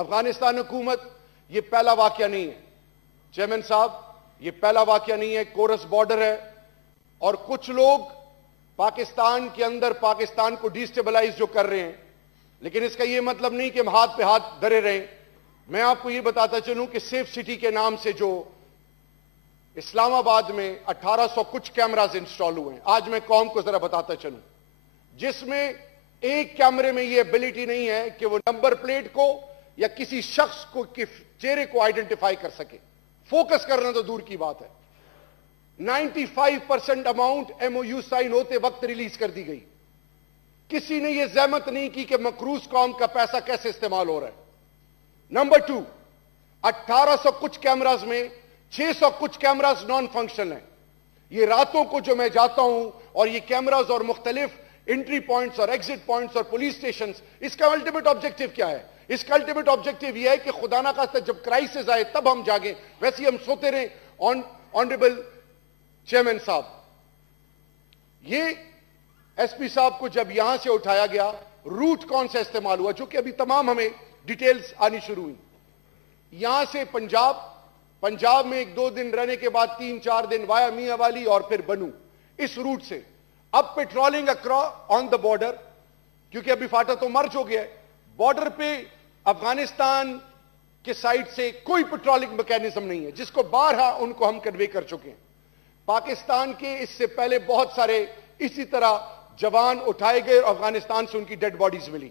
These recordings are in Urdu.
افغانستان حکومت یہ پہلا واقعہ نہیں ہے چیئرمین صاحب، یہ پہلا واقعہ نہیں ہے. کورس بارڈر ہے اور کچھ لوگ پاکستان کے اندر پاکستان کو ڈیسٹیبلائز جو کر رہے ہیں، لیکن اس کا یہ مطلب نہیں کہ ہم ہاتھ پہ ہاتھ دھرے رہیں. میں آپ کو یہ بتاتا چلوں کہ سیف سٹی کے نام سے جو اسلام آباد میں 1800 کچھ کیمراز انسٹال ہوئے ہیں، آج میں قوم کو ذرا بتاتا چلوں، جس میں ایک کیمرے میں یہ ایبلٹی نہیں ہے کہ وہ نمبر پلیٹ کو یا کسی شخص کو چہرے کو آئیڈینٹیفائی کر سکے. فوکس کرنا تو دور کی بات ہے. 95% اماؤنٹ MOU سائن ہوتے وقت ریلیز کر دی گئی. کسی نے یہ زحمت نہیں کی کہ مقروض قوم کا پیسہ کیسے استعمال ہو رہا ہے. نمبر 2، 1800 کچھ کیمراز میں 600 کچھ کیمراز نان فنکشنل ہیں. یہ راتوں کو جو میں جاتا ہوں اور یہ کیمراز اور مختلف انٹری پوائنٹس اور ایگزٹ پوائنٹس اور پولیس سٹیشنز، اس کا الٹیمیٹ آبجیکٹو کیا ہے؟ اس کا الٹیمیٹ آبجیکٹو یہ ہے کہ خدا نہ خواستہ جب کرائسس آئے تب ہم جاگیں، ویسے ہم سوتے رہیں. آنریبل چیئرمین صاحب، یہ ایس پی صاحب کو جب یہاں سے اٹھایا گیا، روٹ کون سا استعمال ہوا، جو کہ ابھی تمام ہمیں ڈیٹیلز آنی شروع ہوئی. یہاں سے پنجاب میں 1-2 دن رہنے کے بعد 3-4 دن وایا میاں والی اور پھر بنو، اس روٹ سے اب پیٹرولنگ آن دا بارڈر، کیونکہ ابھی فاٹا تو مرج ہو گیا ہے. بارڈر پہ افغانستان کے سائڈ سے کوئی پیٹرولنگ میکینزم نہیں ہے، جس کو بارہا ان کو ہم کنوے کر چکے ہیں. پاکستان کے اس سے پہلے بہت سارے اسی طرح جوان اٹھائے گئے اور افغانستان سے ان کی ڈیڈ باڈیز ملی.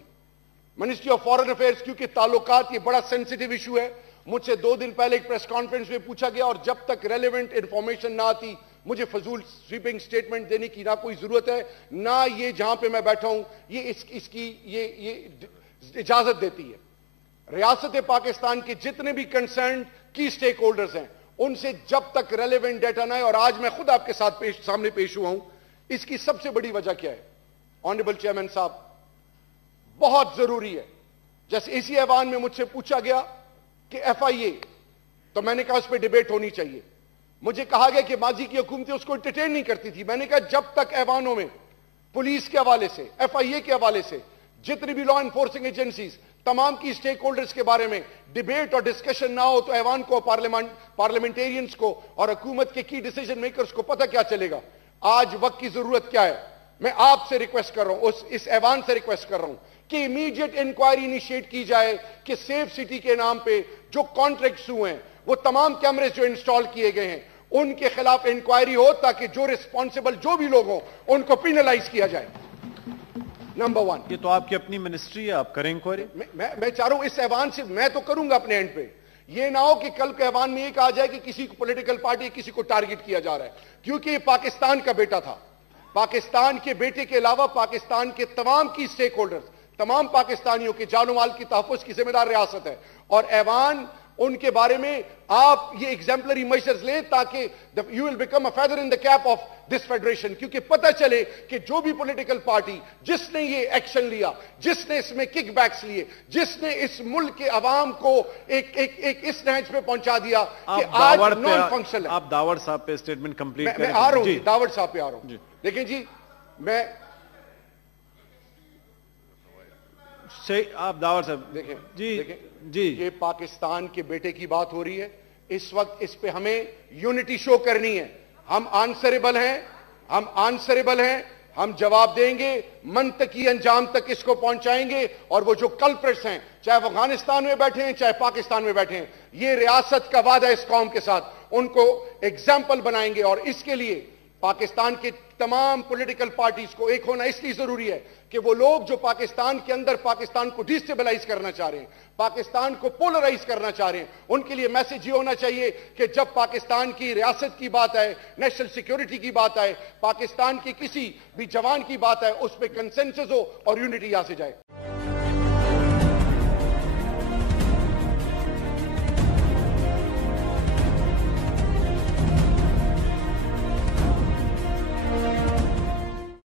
منسٹری آف فارن افیئرز، کیونکہ تعلقات یہ بڑا سینسیٹیو ایشو ہے، مجھ سے 2 دن پہلے ایک پریس کانفرنس میں پوچھا گیا اور جب تک ریلیونٹ انفارمیشن نہ آتی مجھے فضول سویپنگ سٹیٹمنٹ دینے کی نہ کوئی ضرورت ہے، نہ یہ جہاں پہ میں بیٹھا ہوں یہ اس کی یہ اجازت دیتی ہے. ریاست پاکستان کے جتنے بھی کنسرنڈ کی سٹیک ہولڈرز ہیں ان سے جب تک ریلیونٹ ڈیٹا نہ ہے، اور آج میں خود آپ کے ساتھ سامنے پیش ہوا ہوں، اس کی سب سے بڑی وجہ کیا ہے آنریبل چیئرمین صاحب؟ بہت ضروری ہے. جیسے اسی ایوان میں مجھ سے پوچھا گیا کہ FIA، تو میں نے کہا اس پہ ڈیبیٹ ہونی چاہیے. مجھے کہا گیا کہ ماضی کی حکومتیں اس کو انٹرٹین نہیں کرتی تھی. میں نے کہا جب تک ایوانوں میں پولیس کے حوالے سے، FIA کے حوالے سے، جتنی بھی لا انفورسنگ ایجنسیز، تمام کی سٹیک ہولڈرز کے بارے میں ڈیبیٹ اور ڈسکشن نہ ہو تو ایوان کو، پارلیمنٹیرینز کو اور حکومت کے کی ڈیسیجن میکرز کو پتہ کیا چلے گا. آج وقت کی ضرورت کیا ہے؟ میں آپ سے ریکویسٹ کر رہا ہوں، اس ایوان سے ریکویسٹ کر رہا ہوں کہ امیڈیٹ انکوائری انیشیٹ کی جائے کہ سیف سٹی کے نام پہ جو کانٹریکٹس ہوئے ہیں، وہ تمام کیمرے جو انسٹال کیے گئے ہیں ان کے خلاف انکوائری ہو تاکہ جو ریسپانسبل جو بھی لوگ ہوں ان کو پینلائز کیا جائے. نمبر 1. یہ تو آپ کی اپنی منسٹری ہے، آپ کریں انکوائری. میں چاہ رہا ہوں اس ایوان سے میں تو کروں گا اپنے اینڈ پہ. یہ نہ ہو کہ کل کے ایوان میں یہ کہا جائے کہ کسی کو پولیٹیکل پارٹی کسی کو ٹارگٹ کیا جا رہا ہے، کیونکہ یہ پاکستان کا بیٹا تھا. پاکستان کے بیٹے کے علاوہ پاکستان کے تمام کی سٹیک ہولڈرز، تمام پاکستانیوں کے جان و مال کی تحفظ کی ذمہ دار ریاست ہے، اور ایوان ان کے بارے میں آپ یہ ایگزمپلری میجرز لیں تاکہ you will become a feather in the cap of this federation. کیونکہ پتہ چلے کہ جو بھی پولیٹیکل پارٹی جس نے یہ ایکشن لیا، جس نے اس میں کک بیکس لیے، جس نے اس ملک کے عوام کو ایک اس نہج پہ پہنچا دیا کہ آج نان فنکشنل ہے. آپ داور صاحب پہ اسٹیٹمنٹ کمپلیٹ کریں. میں آ رہا ہوں، داور صاحب پہ آ رہا ہوں. لیکن جی میں آپ داور صاحب دیکھیں جی یہ پاکستان کے بیٹے کی بات ہو رہی ہے اس وقت. اس پہ ہمیں یونٹی شو کرنی ہے. ہم آنسریبل ہیں، ہم جواب دیں گے، منطقی انجام تک اس کو پہنچائیں گے. اور وہ جو کلپرٹس ہیں، چاہے افغانستان میں بیٹھے ہیں چاہے پاکستان میں بیٹھے ہیں، یہ ریاست کا وعدہ اس قوم کے ساتھ، ان کو ایگزامپل بنائیں گے. اور اس کے لیے پاکستان کے تمام پولیٹیکل پارٹیز کو ایک ہونا اس لیے ضروری ہے کہ وہ لوگ جو پاکستان کے اندر پاکستان کو ڈیسٹیبلائز کرنا چاہ رہے ہیں، پاکستان کو پولرائز کرنا چاہ رہے ہیں، ان کے لیے میسج یہ ہونا چاہیے کہ جب پاکستان کی ریاست کی بات آئے، نیشنل سیکیورٹی کی بات آئے، پاکستان کی کسی بھی جوان کی بات آئے، اس پہ کنسنسس ہو اور یونٹی یہاں سے جائے.